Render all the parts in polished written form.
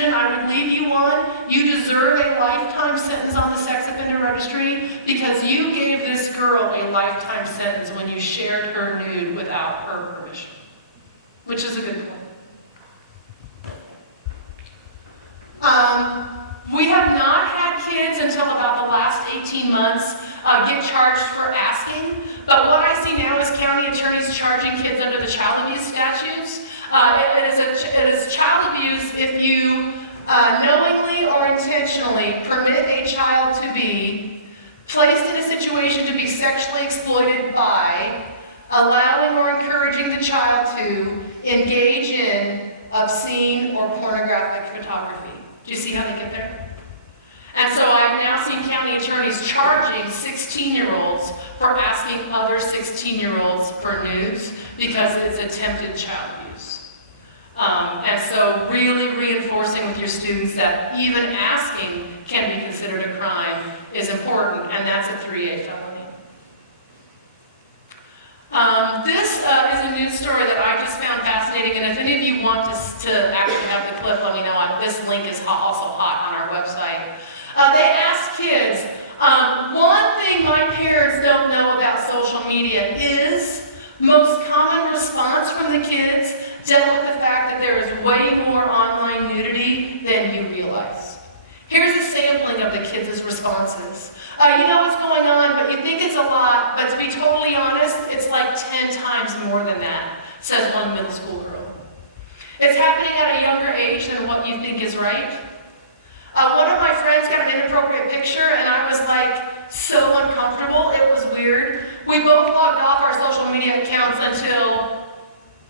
decision I would leave you on. You deserve a lifetime sentence on the sex offender registry because you gave this girl a lifetime sentence when you shared her nude without her permission. Which is a good point. We have not had kids until about the last 18 months get charged for asking, but what I see now is county attorneys charging kids under the child abuse statutes. It is child abuse if you knowingly or intentionally permit a child to be placed in a situation to be sexually exploited by allowing or encouraging the child to engage in obscene or pornographic photography. Do you see how they get there? And so I've now seen county attorneys charging 16-year-olds for asking other 16-year-olds for nudes because it's attempted child abuse. And so really reinforcing with your students that even asking can be considered a crime is important, and that's a 3A felony. This is a news story that I just found fascinating, and if any of you want to actually have the clip, let me know. This link is also hot on our website. They asked kids, one thing my parents don't know about social media is most common response from the kids dealt with the fact that there is way more online nudity than you realize. Here's a sampling of the kids' responses. You know what's going on, but you think it's a lot, but to be totally honest, it's like 10 times more than that, says one middle school girl. It's happening at a younger age than what you think is right. One of my friends got an inappropriate picture, and I was like so uncomfortable. It was weird. We both logged off our social media accounts until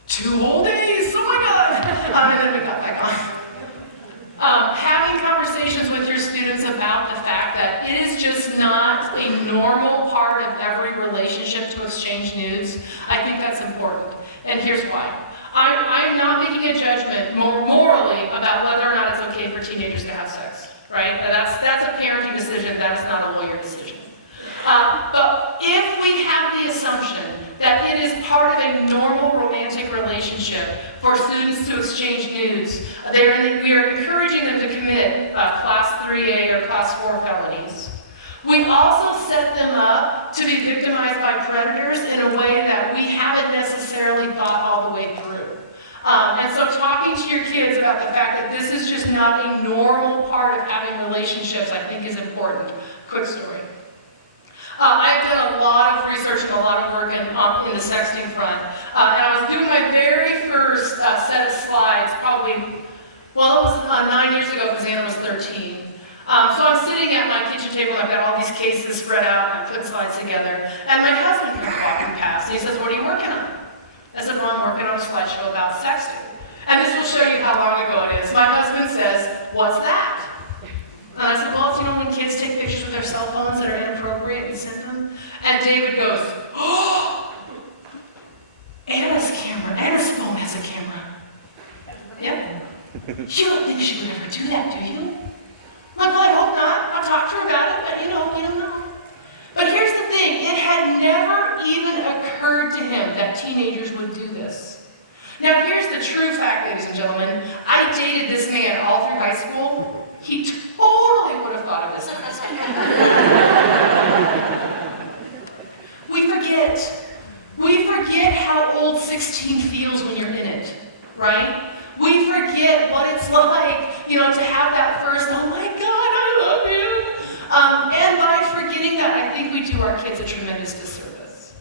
2 whole days. Oh my God! And then we got back on. Having conversations with your students about the fact that it is just not a normal part of every relationship to exchange nudes, I think that's important. And here's why. I'm not making a judgment morally about whether or not it's okay for teenagers to have sex, right? That's a parenting decision, that's not a lawyer decision. But if we have the assumption that it is part of a normal romantic relationship for students to exchange nudes, we are encouraging them to commit Class 3A or Class 4 felonies. We also set them up to be victimized by predators in a way that we haven't necessarily thought all the way through. And so talking to your kids about the fact that this is just not a normal part of having relationships, I think is important. Quick story. I've done a lot of research and a lot of work in the sexting front. And I was doing my very first set of slides, probably, well, it was 9 years ago because Anna was 13. So I'm sitting at my kitchen table and I've got all these cases spread out and I'm putting slides together. And my husband comes walking past and he says, "What are you working on?" I said, "Well, I'm working on a slideshow about sexting." And this will show you how long ago it is. My husband says, "What's that?" And I said, "Well, it's, you know, when kids take pictures with their cell phones that are inappropriate and send them." And David goes, "Oh, Anna's phone has a camera." Yeah. "You don't think she would ever do that, do you?" I'm like, "Well, I hope not. I'll talk to her about it, but you know, we don't know." But here's the thing, it had never even occurred to him that teenagers would do this. Now here's the true fact, ladies and gentlemen. I dated this man all through high school. He totally would have thought of this in high school. We forget how old 16 feels when you're in it, right? We forget what it's like, you know, to have that first, "Oh my God, I love you." And by forgetting that, I think we do our kids a tremendous disservice.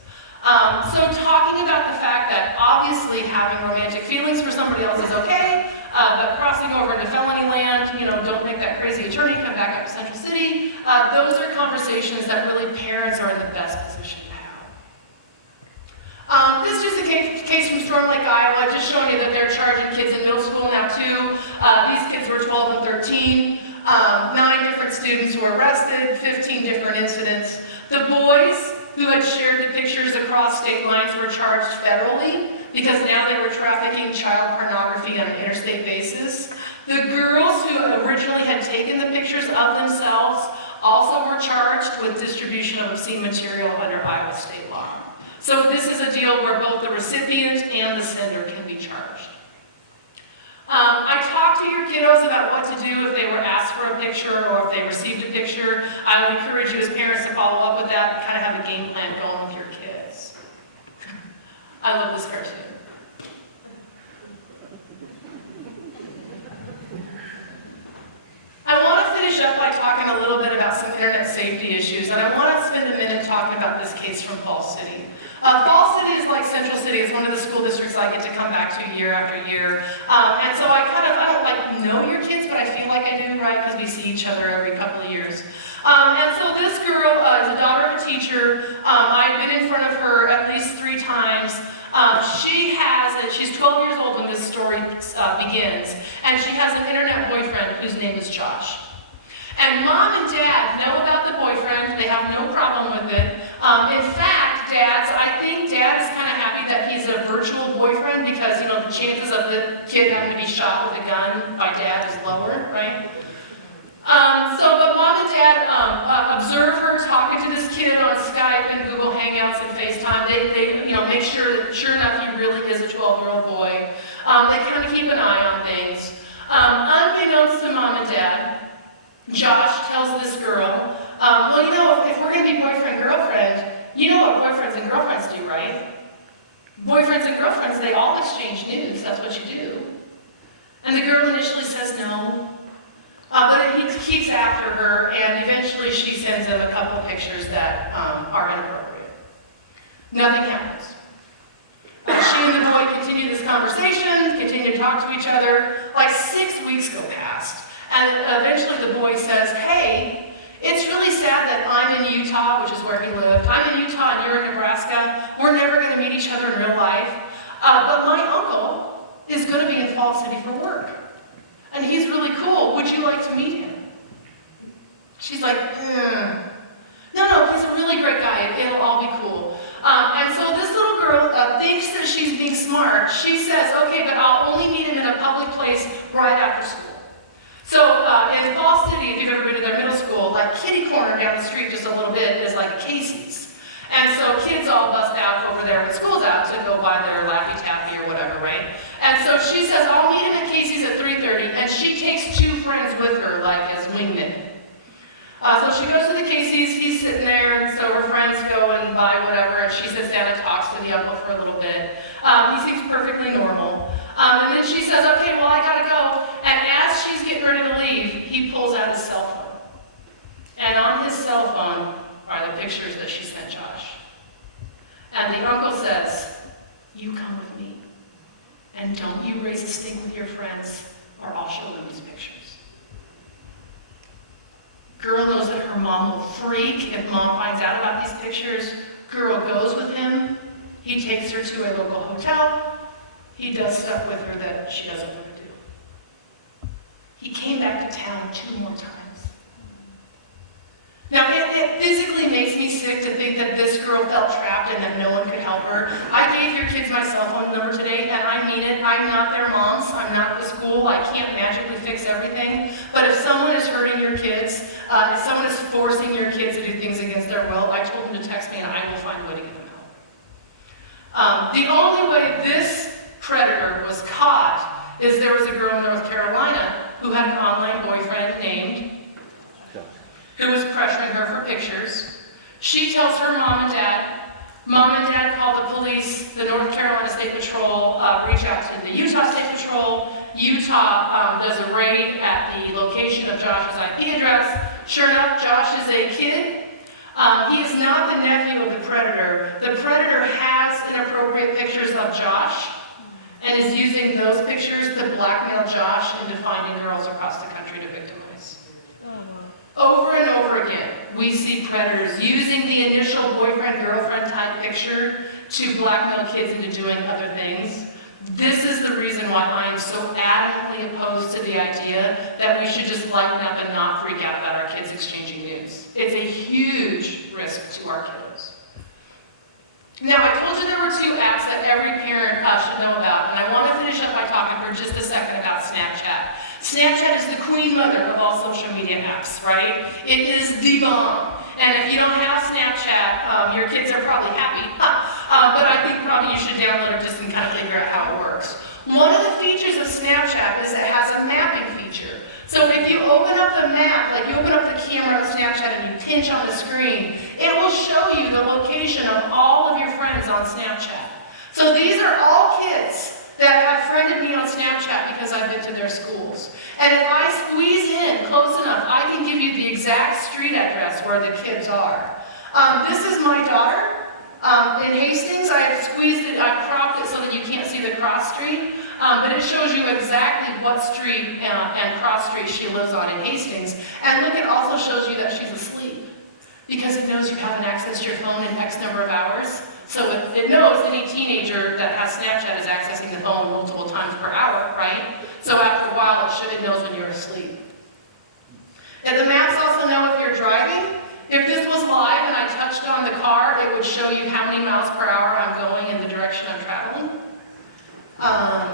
So talking about the fact that obviously having romantic feelings for somebody else is okay, but crossing over into felony land, you know, don't make that crazy attorney come back up to Central City. Those are conversations that really parents are in the best position to have. This is just a case from Storm Lake, Iowa, just showing you that they're charging kids in middle school now too. These kids were 12 and 13. 9 different students were arrested, 15 different incidents. The boys who had shared the pictures across state lines were charged federally because now they were trafficking child pornography on an interstate basis. The girls who originally had taken the pictures of themselves also were charged with distribution of obscene material under Iowa state law. So this is a deal where both the recipient and the sender can be charged. I talk to your kiddos details about what to do if they were asked for a picture or if they received a picture. I would encourage you as parents to follow up with that and kind of have a game plan going with your kids. I love this cartoon. I want to finish up by talking a little bit about some internet safety issues, and I want to spend a minute talking about this case from Falls City. Falls City is like Central City. It's one of the school districts I get to come back to year after year. And so I don't like know your kids, but I feel like I do, right? Because we see each other every couple of years. And so this girl is a daughter of a teacher. I've been in front of her at least 3 times. She's 12 years old when this story begins, and she has an internet boyfriend whose name is Josh. And mom and dad know about the boyfriend. They have no problem with it. In fact, I think dad is kind of happy that he's a virtual boyfriend because, the chances of the kid having to be shot with a gun by dad is lower, right? But mom and dad observe her talking to this kid on Skype and Google Hangouts and FaceTime. They make sure that, sure enough, he really is a 12-year-old boy. They kind of keep an eye on things. Unbeknownst to mom and dad, Josh tells this girl, if we're going to be boyfriend-girlfriend, you know what boyfriends and girlfriends do, right? Boyfriends and girlfriends, they all exchange nudes. That's what you do. And the girl initially says no. But he keeps after her, and eventually she sends him a couple pictures that are inappropriate. Nothing happens. She and the boy continue this conversation, continue to talk to each other. Like 6 weeks go past, and eventually the boy says, hey, it's really sad that I'm in Utah, which is where he lived. I'm in Utah and you're in Nebraska. We're never going to meet each other in real life. But my uncle is going to be in Falls City for work. And he's really cool. Would you like to meet him? She's like, No, he's a really great guy. It'll all be cool. And so this little girl thinks that she's being smart. She says, okay, but I'll only meet him in a public place right after school. So in Falls City, if you've ever been to their middle school, like kitty corner down the street just a little bit is like a Casey's. And so kids all bust out over there when school's out to go buy their Laffy Taffy or whatever, right? And so she says, I'll meet him at Casey's at 3:30, and she takes 2 friends with her, like as wingmen. So she goes to the Casey's, he's sitting there, and so her friends go and buy whatever, and she sits down and talks to the uncle for a little bit. He seems perfectly normal. And then she says, okay, well, I gotta go. And as she's getting ready to leave, he pulls out his cell phone. And on his cell phone are the pictures that she sent Josh. And the uncle says, you come with me. And don't you raise a stink with your friends, or I'll show them these pictures. Girl knows that her mom will freak if mom finds out about these pictures. Girl goes with him. He takes her to a local hotel. He does stuff with her that she doesn't want to do. He came back to town 2 more times. Now, it physically makes me sick to think that this girl felt trapped and that no one could help her. I gave your kids my cell phone number today, and I mean it. I'm not their moms. I'm not the school. I can't magically fix everything. But if someone is hurting your kids, if someone is forcing your kids to do things against their will, I told them to text me, and I will find a way to get them help. The only way this predator was caught is there was a girl in North Carolina who had an online boyfriend named who was pressuring her for pictures. She tells her mom and dad. Mom and dad call the police, the North Carolina State Patrol, reach out to the Utah State Patrol. Utah does a raid at the location of Josh's IP address. Sure enough, Josh is a kid. He is not the nephew of the predator. The predator has inappropriate pictures of Josh and is using those pictures to blackmail Josh into finding girls across the country to victimize. Over and over again, we see predators using the initial boyfriend-girlfriend type picture to blackmail kids into doing other things. This is the reason why I am so adamantly opposed to the idea that we should just lighten up and not freak out about our kids exchanging nudes. It's a huge risk to our kiddos. Now, I told you there were 2 apps that every parent should know about, and I want to finish up by talking for just a second about Snapchat. Snapchat is the queen mother of all social media apps, right? It is the bomb. And if you don't have Snapchat, your kids are probably happy. But I think probably you should download it just and kind of figure out how it works. One of the features of Snapchat is it has a mapping feature. the map, like you open up the camera of Snapchat and you pinch on the screen, it will show you the location of all of your friends on Snapchat. So these are all kids that have friended me on Snapchat because I've been to their schools. And if I squeeze in close enough, I can give you the exact street address where the kids are. This is my daughter. In Hastings, I have squeezed it, I cropped it so that you can't see the cross street, but it shows you exactly what street and cross street she lives on in Hastings. And look, it also shows you that she's asleep, because it knows you haven't accessed your phone in X number of hours. So it knows any teenager that has Snapchat is accessing the phone multiple times per hour, right? So after a while, it knows when you're asleep. And the maps also know if you're driving. If this was live and I touched on the car, it would show you how many miles per hour I'm going in the direction I'm traveling.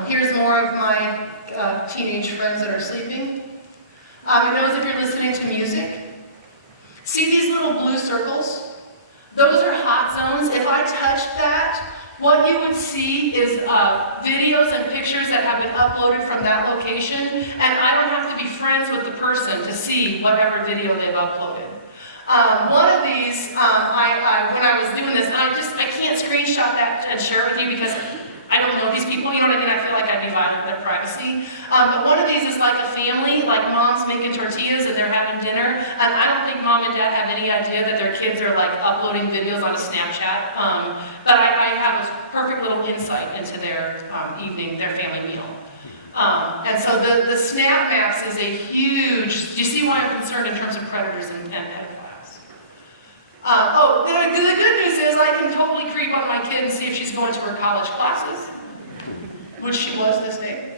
Here's more of my teenage friends that are sleeping. It knows if you're listening to music. See these little blue circles? Those are hot zones. If I touched that, what you would see is videos and pictures that have been uploaded from that location, and I don't have to be friends with the person to see whatever video they've uploaded. One of these, when I was doing this, I can't screenshot that and share it with you because I don't know these people, you know what I mean? I feel like I'd be violating their privacy. But one of these is like a family, like mom's making tortillas and they're having dinner, and I don't think mom and dad have any idea that their kids are like uploading videos on a Snapchat. But I have a perfect little insight into their evening, their family meal. And so the Snap Maps is a huge, do you see why I'm concerned in terms of predators and pedophiles? The good news is I can totally creep on my kid and see if she's going to her college classes, which she was this day.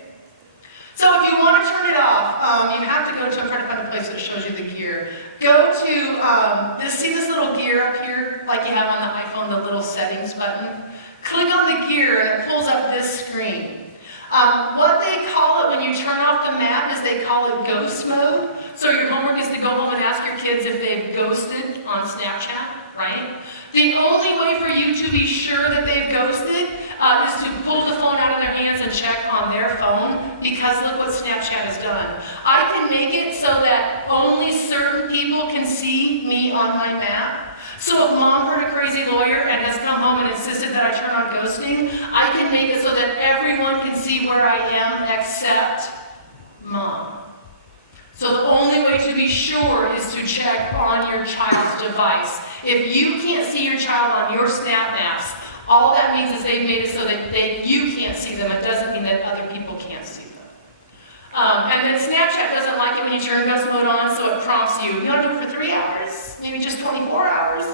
So if you want to turn it off, you have to go to, I'm trying to find a place that shows you the gear. Go to, see this little gear up here, like you have on the iPhone, the little settings button? Click on the gear and it pulls up this screen. What they call it when you turn off the map is they call it ghost mode. So your homework is to go home and ask your kids if they've ghosted on Snapchat, right? The only way for you to be sure that they've ghosted is to pull the phone out of their hands and check on their phone, because look what Snapchat has done. I can make it so that only certain people can see me on my map. So if mom heard a crazy lawyer and has come home and insisted that I turn on ghosting, I can make it so that everyone can see where I am except mom. So the only way to be sure is to check on your child's device. If you can't see your child on your Snap Maps, all that means is they've made it so that you can't see them. It doesn't mean that other people can't see them. And then Snapchat doesn't like it when you turn ghost mode on, so it prompts you, you want to do it for 3 hours, maybe just 24 hours.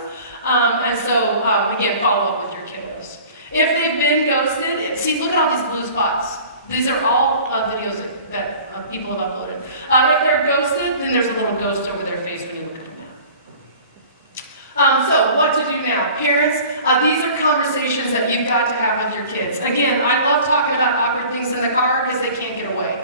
And so, again, follow up with your kiddos. If they've been ghosted, see, look at all these blue spots. These are all videos that people have uploaded. If they're ghosted, then there's a little ghost over their face when you look at them. So what to do now? Parents, these are conversations that you've got to have with your kids. Again, I love talking about awkward things in the car because they can't get away.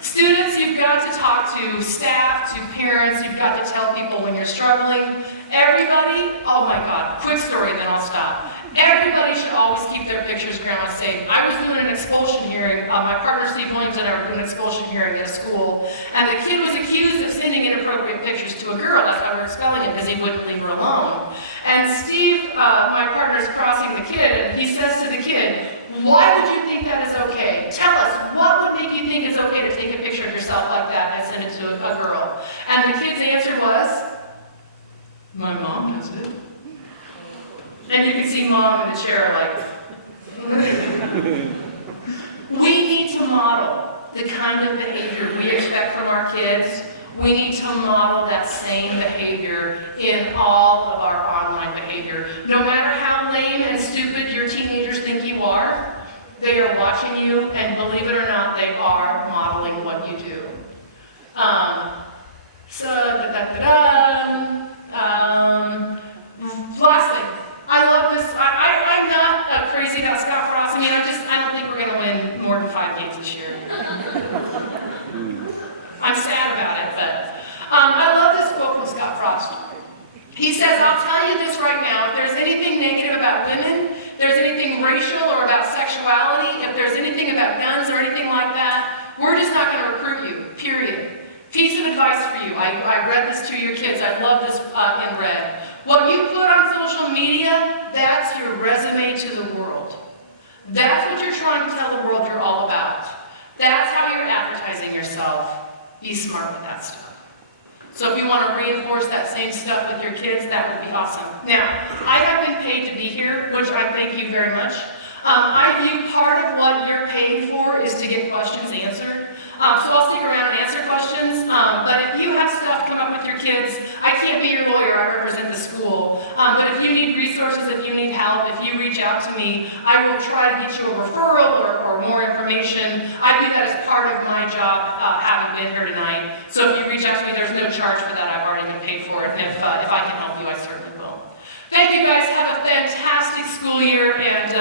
Students, you've got to talk to staff, to parents, you've got to tell people when you're struggling. Everybody, oh my God, quick story and then I'll stop. Everybody should always keep their pictures grandma safe. I was doing an expulsion hearing, my partner Steve Williams and I were doing an expulsion hearing at a school, and the kid was accused of sending inappropriate pictures to a girl. That's why we're expelling him, because he wouldn't leave her alone. And Steve, my partner, is crossing the kid, and he says to the kid, "Why would you think that is okay? Tell us, what would make you think it's okay to take a picture of yourself like that and send it to a girl?" And the kid's answer was, "My mom does it." And you can see mom in the chair like, we need to model the kind of behavior we expect from our kids. We need to model that same behavior in all of our online behavior. No matter how lame and stupid your teenagers think you are, they are watching you, and believe it or not, they are modeling what you do. Last thing, I love this. I'm not crazy about Scott Frost. I mean, I don't think we're going to win more than 5 games this year. I'm sad about it, but I love this quote from Scott Frost. He says, "I'll tell you this right now, if there's anything negative about women, if there's anything racial or about sexuality, if there's anything about guns or anything like that, we're just not going to recruit you, period. yourself, be smart with that stuff. So if you want to reinforce that same stuff with your kids, that would be awesome. Now, I have been paid to be here, which I thank you very much. I view part of what you're paid for is to get questions answered. So I'll stick around and answer questions, but if you have stuff come up with your kids, I can't be your lawyer, I represent the school. But if you need resources, if you need help, if you reach out to me, I will try to get you a referral or more information. I do that as part of my job, having been here tonight. So if you reach out to me, there's no charge for that, I've already been paid for it, and if I can help you, I certainly will. Thank you guys, have a fantastic school year, and